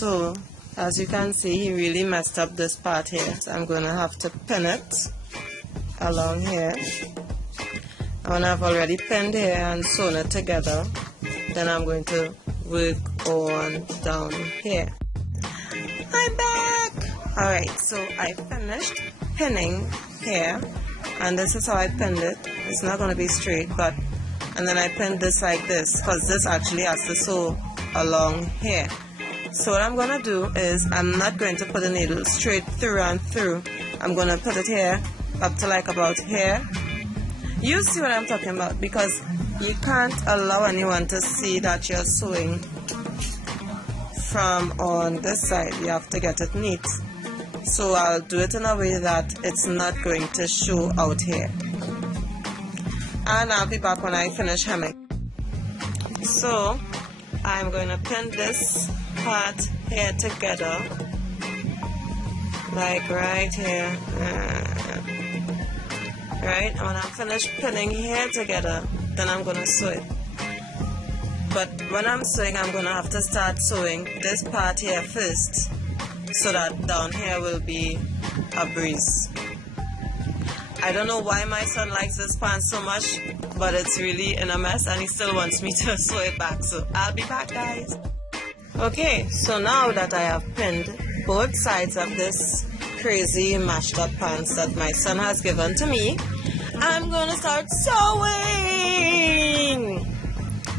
So as you can see, he really messed up this part here, so I'm going to have to pin it along here. And when I've already pinned here and sewn it together, then I'm going to work on down here. I'm back! Alright, so I finished pinning here, and this is how I pinned it. It's not going to be straight, but and then I pinned this like this, because this actually has to sew along here. So what I'm going to do is, I'm not going to put the needle straight through and through. I'm going to put it here, up to like about here. You see what I'm talking about, because you can't allow anyone to see that you're sewing from on this side. You have to get it neat. So I'll do it in a way that it's not going to show out here. And I'll be back when I finish hemming. So I'm going to pin this part here together, like right here. Right, and when I'm finished pinning here together, then I'm going to sew it. But when I'm sewing, I'm going to have to start sewing this part here first, so that down here will be a breeze. I don't know why my son likes this pants so much, but it's really in a mess and he still wants me to sew it back, so I'll be back, guys. Okay, so now that I have pinned both sides of this crazy mashed up pants that my son has given to me, I'm gonna start sewing.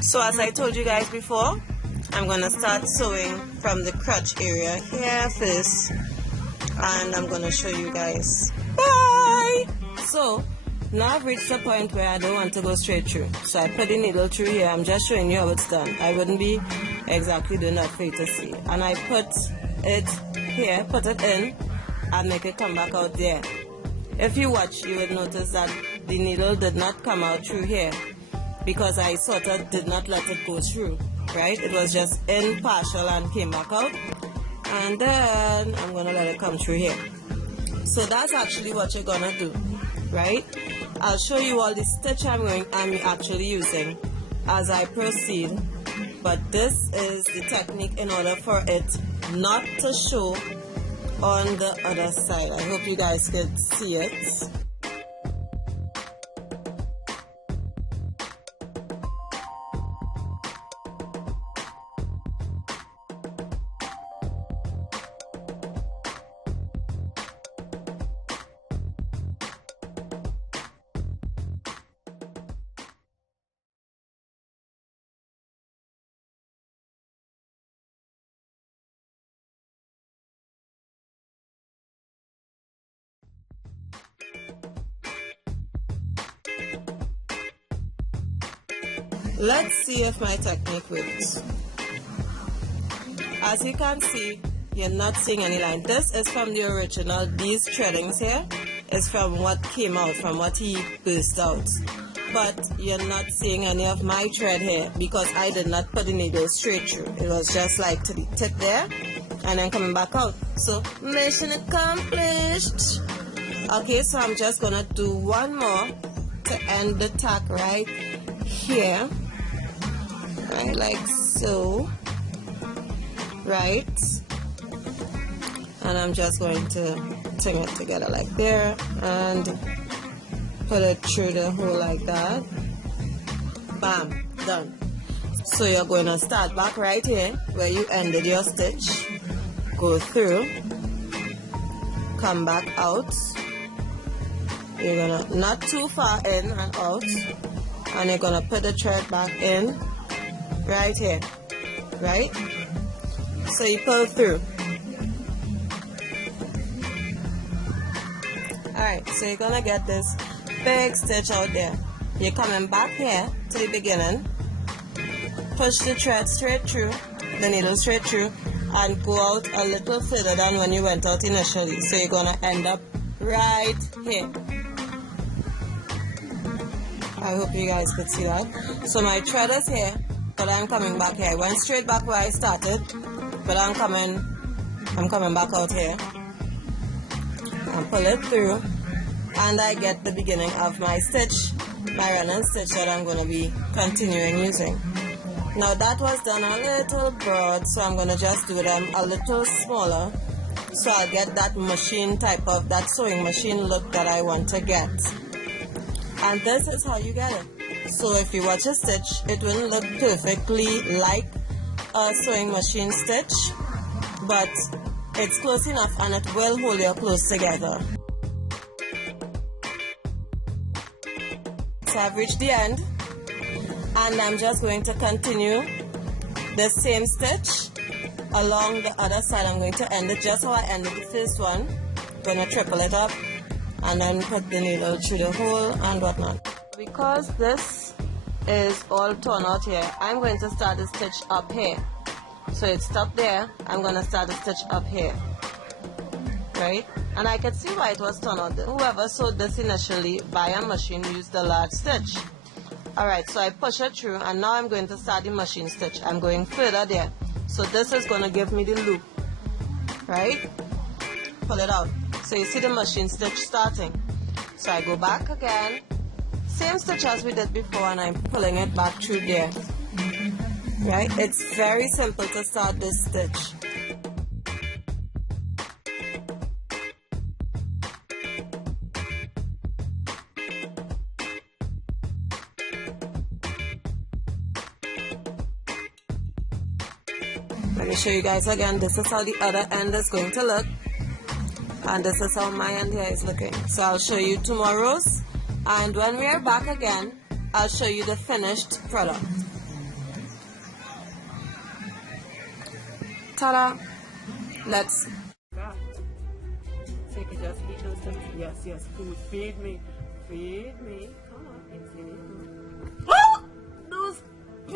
So as I told you guys before, I'm gonna start sewing from the crotch area here first, and I'm gonna show you guys. Bye! So now I've reached a point where I don't want to go straight through, so I put the needle through here. I'm just showing you how it's done. I wouldn't be exactly doing that for you to see. And I put it here, put it in, and make it come back out there. If you watch, you would notice that the needle did not come out through here, because I sort of did not let it go through, right? It was just in partial and came back out, and then I'm gonna let it come through here. So that's actually what you're gonna do, right? I'll show you all the stitch I'm actually using as I proceed, but this is the technique in order for it not to show on the other side. I hope you guys could see it. Let's see if my technique works. As you can see, you're not seeing any line. This is from the original. These threadings here is from what came out, from what he burst out. But you're not seeing any of my thread here because I did not put the needle straight through. It was just like to the tip there and then coming back out. So mission accomplished. Okay, so I'm just gonna do one more to end the tack right here. Right, like so, right, and I'm just going to ting it together like there and put it through the hole like that. Bam, done. So you're going to start back right here where you ended your stitch, go through, come back out. You're gonna not too far in and out, and you're gonna put the thread back in right here, right? So you pull through. Alright, so you're gonna get this big stitch out there. You're coming back here to the beginning, push the thread straight through, the needle straight through, and go out a little further than when you went out initially. So you're gonna end up right here. I hope you guys could see that. So my thread is here, but I'm coming back here. I went straight back where I started, but I'm coming back out here and pull it through, and I get the beginning of my stitch, my running stitch that I'm going to be continuing using. Now that was done a little broad, so I'm gonna just do them a little smaller, so I'll get that machine type of, that sewing machine look that I want to get. And this is how you get it. So if you watch a stitch, it will look perfectly like a sewing machine stitch, but it's close enough and it will hold your clothes together. So I've reached the end, and I'm just going to continue the same stitch along the other side. I'm going to end it just how I ended the first one. I'm going to triple it up and then put the needle through the hole and whatnot. Because this is all torn out here, I'm going to start the stitch up here. So it stopped there, I'm going to start the stitch up here, right? And I can see why it was torn out. Whoever sewed this initially by a machine used the large stitch. Alright, so I push it through, and now I'm going to start the machine stitch. I'm going further there. So this is going to give me the loop, right? Pull it out. So you see the machine stitch starting. So I go back again, same stitch as we did before, and I'm pulling it back through there. Right? It's very simple to start this stitch. Let me show you guys again. This is how the other end is going to look, and this is how my end here is looking. So I'll show you tomorrow's, and when we are back again, I'll show you the finished product. Ta-da! Let's. So you can just eat those things. Yes, yes, food. Feed me. Feed me. Come on, it's